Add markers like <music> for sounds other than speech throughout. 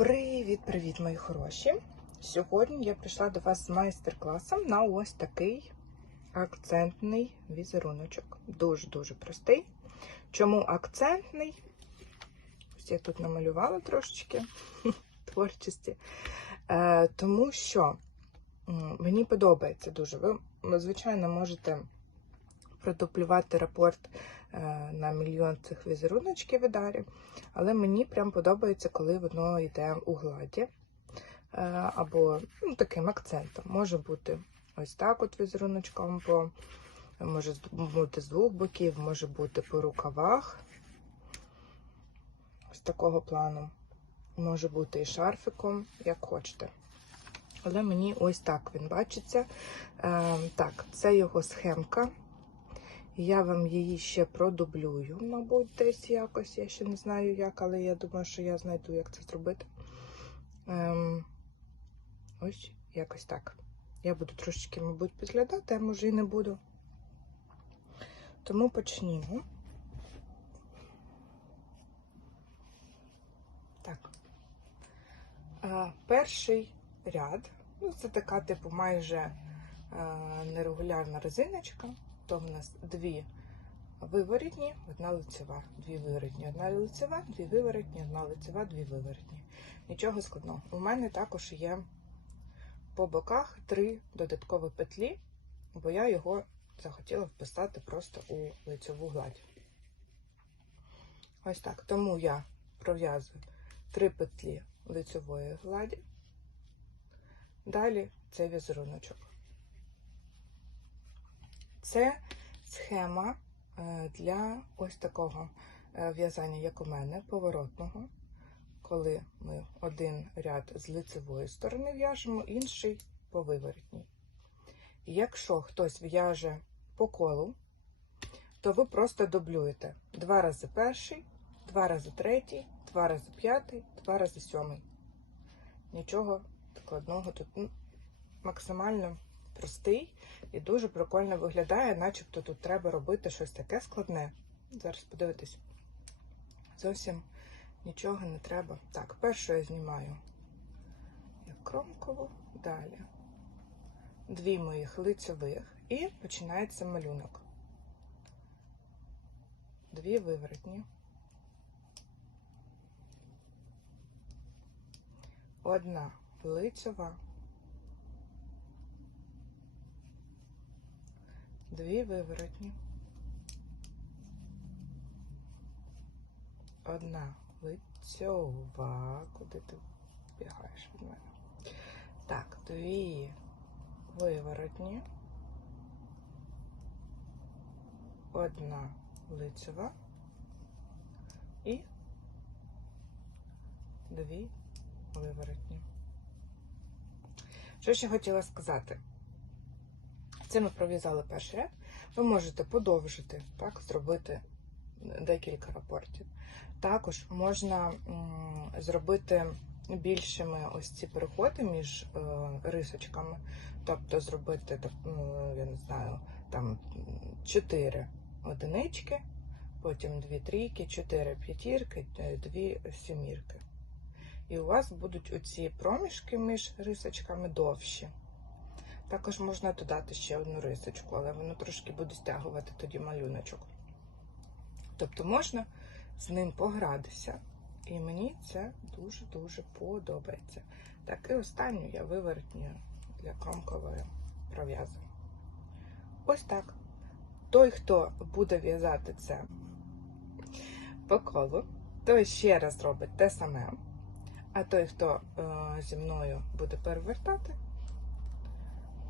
Привіт-привіт, мої хороші! Сьогодні я прийшла до вас з майстер-класом на ось такий акцентний візеруночок. Дуже-дуже простий. Чому акцентний? Ось я тут намалювала трошечки <laughs> творчості. Е, тому що мені подобається дуже. Ви, звичайно, можете продуплювати рапорт е, на мільйон цих візеруночків і далі. Але мені прям подобається, коли воно йде у гладі. Е, або ну, таким акцентом. Може бути ось так от візеруночком, по, може бути з двох боків, може бути по рукавах. Ось такого плану. Може бути і шарфиком, як хочете. Але мені ось так він бачиться. Е, так, це його схемка. Я вам її ще продублюю, мабуть, десь якось. Я ще не знаю як, але я думаю, що я знайду, як це зробити. Ем, ось якось так. Я буду трошечки, мабуть, підглядати, а може і не буду. Тому почнімо. Так. Е, перший ряд. Ну, це така, типу, майже е, нерегулярна резиночка. То в нас дві виворітні, одна лицева, дві виворітні, одна лицева, дві виворітні, одна лицева, дві виворітні. Нічого складного. У мене також є по боках три додаткові петлі, бо я його захотіла вписати просто у лицеву гладь. Ось так. Тому я пров'язую три петлі лицевої гладі. Далі цей візеруночок. Це схема для ось такого в'язання, як у мене, поворотного, коли ми один ряд з лицевої сторони в'яжемо, інший по виворотній. Якщо хтось в'яже по колу, то ви просто дублюєте два рази перший, два рази третій, два рази п'ятий, два рази сьомий. Нічого складного тут ну, максимально простий і дуже прикольно виглядає, начебто тут треба робити щось таке складне. Зараз подивитись. Зовсім нічого не треба. Так, першу я знімаю як кромкову, далі дві моїх лицевих і починається малюнок. Дві виворотні. Одна лицева. Дві виворотні. Одна лицьова. Куди ти бігаєш від мене? Так, дві виворотні. Одна лицева і дві виворотні. Що ще хотіла сказати? Це ми пров'язали перший ряд. Ви можете подовжити, так, зробити декілька рапортів. Також можна зробити більшими ось ці переходи між е, рисочками, тобто зробити, так, ну, я не знаю, там 4 одинички, потім 2 трійки, 4 п'ятірки, 2 сімірки. І у вас будуть оці проміжки між рисочками довші. Також можна додати ще одну рисочку, але воно трошки буде стягувати тоді малюночок. Тобто можна з ним погратися. І мені це дуже-дуже подобається. Так, і останню я виворотнюю для кромкової пров'язую. Ось так. Той, хто буде в'язати це по колу, той ще раз робить те саме. А той, хто е, зі мною буде перевертати,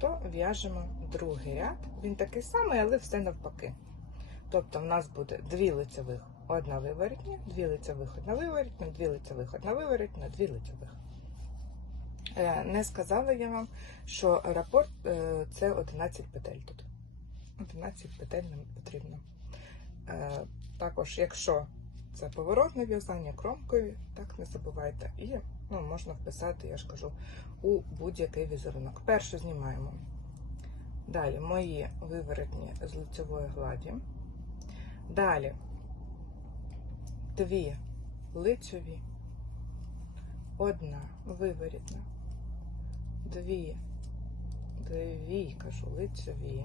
то в'яжемо другий ряд. Він такий самий, але все навпаки. Тобто, в нас буде дві лицевих, одна виворітня, дві лицевих, одна виворітня, дві лицевих, одна виворітня, дві лицевих. Е, не сказала я вам, що рапорт е, це 11 петель тут. 11 петель нам потрібно. Е, також, якщо це поворотне в'язання кромкою, так не забувайте. І ну, можна вписати, я ж кажу, у будь-який візерунок. Першу знімаємо. Далі мої виворотні з лицевої гладі. Далі дві лицеві, одна виворітна, дві, дві, кажу, лицеві.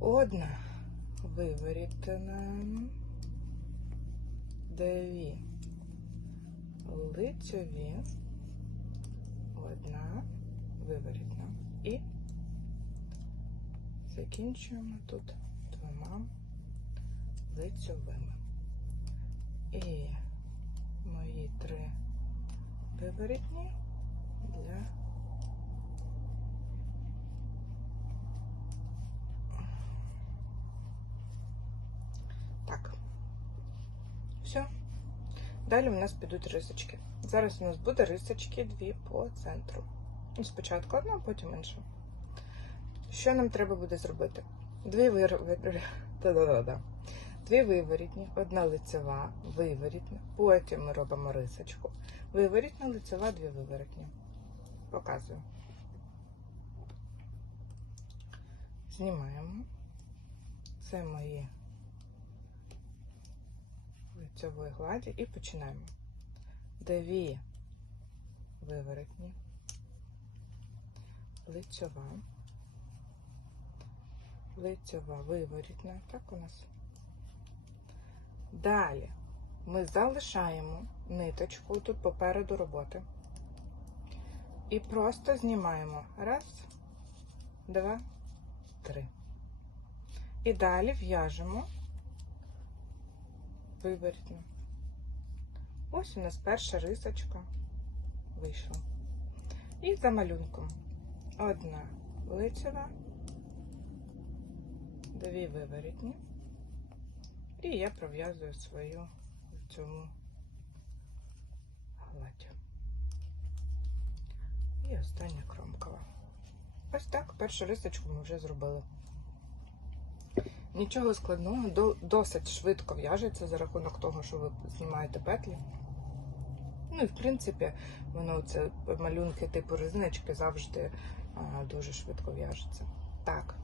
Одна виворітна, дві, лицеві, одна виворітна. І закінчуємо тут двома лицьовими. І мої три виворітні для так. Все. Далі у нас підуть рисочки. Зараз у нас буде рисочки дві по центру. Ну, Спочатку одна, а потім інша. Що нам треба буде зробити? Дві вир... <laughs> Дві виворітні, одна лицева, виворітна. Потім ми робимо рисочку. Виворітна, лицева, дві виворітні. Показую. Знімаємо. Це мої лицевої гладі і починаємо. Дві виворотні, лицьова, лицьова виворітна, так у нас. Далі ми залишаємо ниточку тут попереду роботи. І просто знімаємо. Раз, два, три. І далі в'яжемо виворітно. Ось у нас перша рисочка вийшла. І за малюнком одна лицева, дві виворітні. І я пров'язую свою в цьому гладь. І остання кромкова. Ось так, першу рисочку ми вже зробили. Нічого складного, досить швидко в'яжеться за рахунок того, що ви знімаєте петлі. Ну і в принципі, воно це малюнки типу резиночки завжди а, дуже швидко в'яжеться. Так,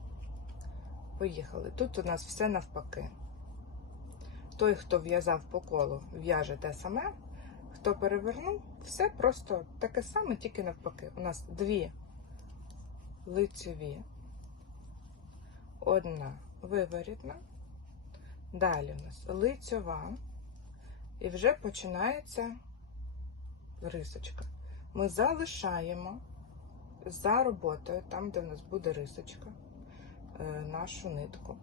поїхали. Тут у нас все навпаки. Той, хто в'язав по колу, в'яже те саме. Хто перевернув, все просто таке саме, тільки навпаки. У нас дві лицеві, одна виворітна. Далі у нас лицьова. І вже починається рисочка. Ми залишаємо за роботою, там, де в нас буде рисочка, е, нашу нитку.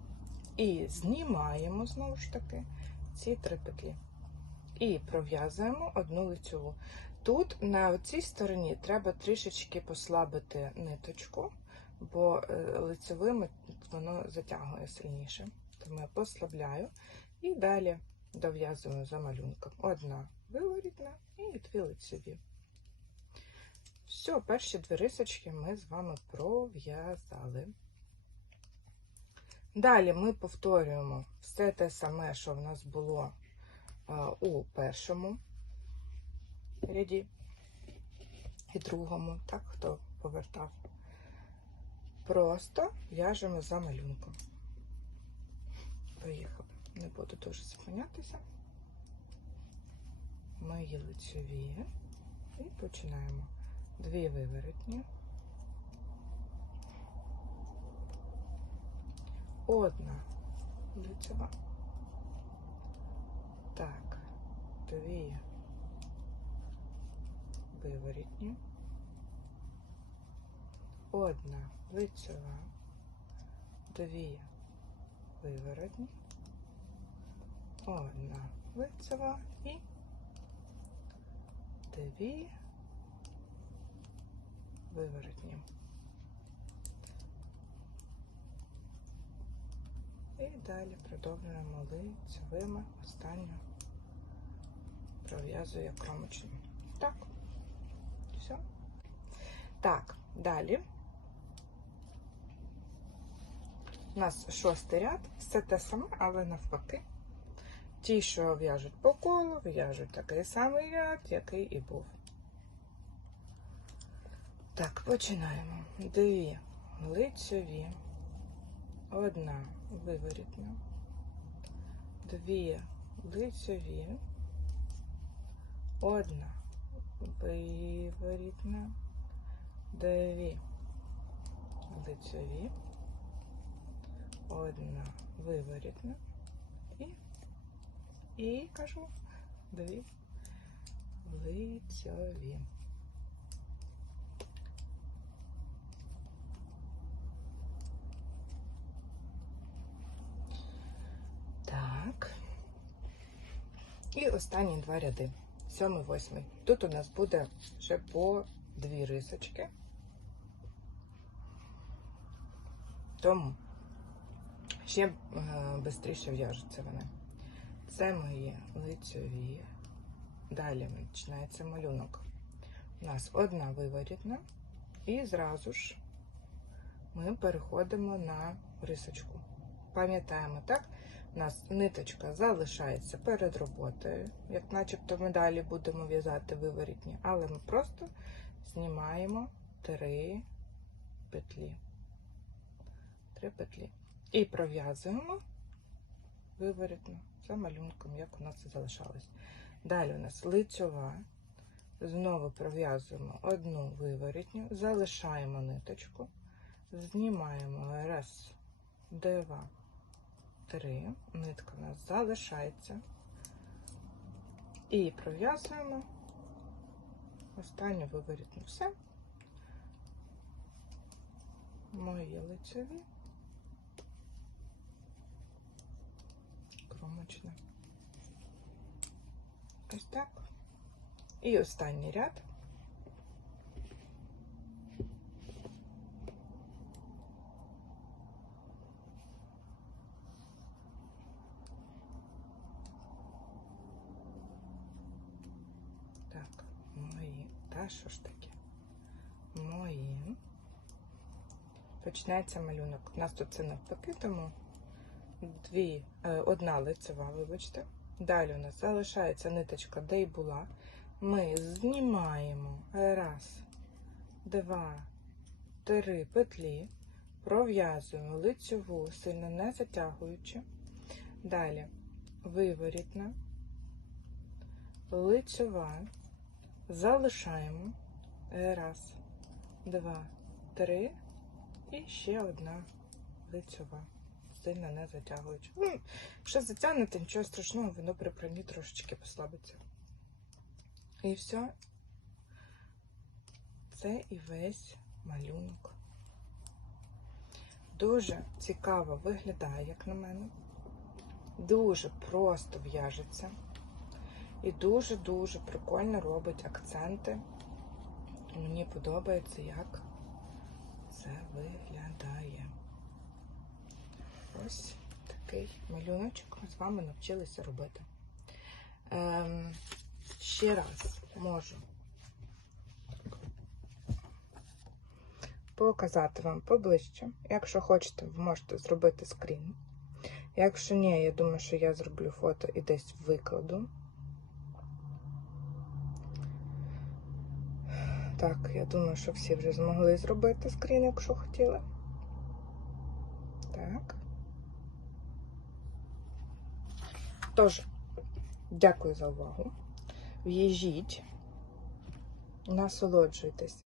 І знімаємо знову ж таки ці три петлі. І пров'язуємо одну лицьову. Тут на цій стороні треба трішечки послабити ниточку, бо е, лицевими воно затягує сильніше. Тому я послабляю. І далі дов'язуємо за малюнком. Одна виворітна і дві лицеві. Все, перші дві рисочки ми з вами пров'язали. Далі ми повторюємо все те саме, що в нас було у першому ряді і другому, так, хто повертав. Просто в'яжемо за малюнком. Поїхали. Не буду дуже зупинятися. Мої лицеві. І починаємо. Дві виворотні. Одна лицева. Так, дві виворітні. Одна лицева. Дві виворотні. Одна лицева і дві виворотні. І далі продовжуємо лицевими останню пров'язую кромочну. Так, все. Так, далі. У нас шостий ряд, все те саме, але навпаки. Ті, що в'яжуть по колу, в'яжуть такий самий ряд, який і був. Так, починаємо. Дві лицеві, одна виворітна, дві лицьові, одна виворітна, дві лицьові, одна виворітна і, і кажу, дві лицьові. Так. І останні два ряди. Сьомий, восьмий. Тут у нас буде ще по дві рисочки. Тому ще швидше в'яжуться вони. Це мої лицьові. Далі починається малюнок. У нас одна виворітна, і зразу ж ми переходимо на рисочку. Пам'ятаємо, так? У нас ниточка залишається перед роботою, як начебто ми далі будемо в'язати виворітні, але ми просто знімаємо три петлі. Три петлі. І пров'язуємо виворітну за малюнком, як у нас і залишалось. Далі у нас лицьова. Знову пров'язуємо одну виворітню, залишаємо ниточку, знімаємо раз, два, три. Нитка у нас залишається. І пров'язуємо останню виворітну. Все. Мої лицеві. Кромочна. Ось так. І останній ряд. Так, мої. Та що ж таке? Мої. Починається малюнок. У нас тут це навпаки, тому Дві, е, одна лицева, вибачте. Далі у нас залишається ниточка, де й була. Ми знімаємо раз, два, три петлі, пров'язуємо лицьову, сильно не затягуючи. Далі виворітна, лицьова, залишаємо раз, два, три і ще одна лицьова сильно не затягуючи. Ну, якщо затягнете, нічого страшного, воно при пранні трошечки послабиться. І все. Це і весь малюнок. Дуже цікаво виглядає, як на мене. Дуже просто в'яжеться. І дуже-дуже прикольно робить акценти. Мені подобається, як це виглядає. Ось такий малюночок ми з вами навчилися робити. Ем, ще раз можу показати вам поближче. Якщо хочете, ви можете зробити скрін. Якщо ні, я думаю, що я зроблю фото і десь викладу. Так, я думаю, що всі вже змогли зробити скрін, якщо хотіли. Так. Тож, дякую за увагу. В'їжджіть, насолоджуйтесь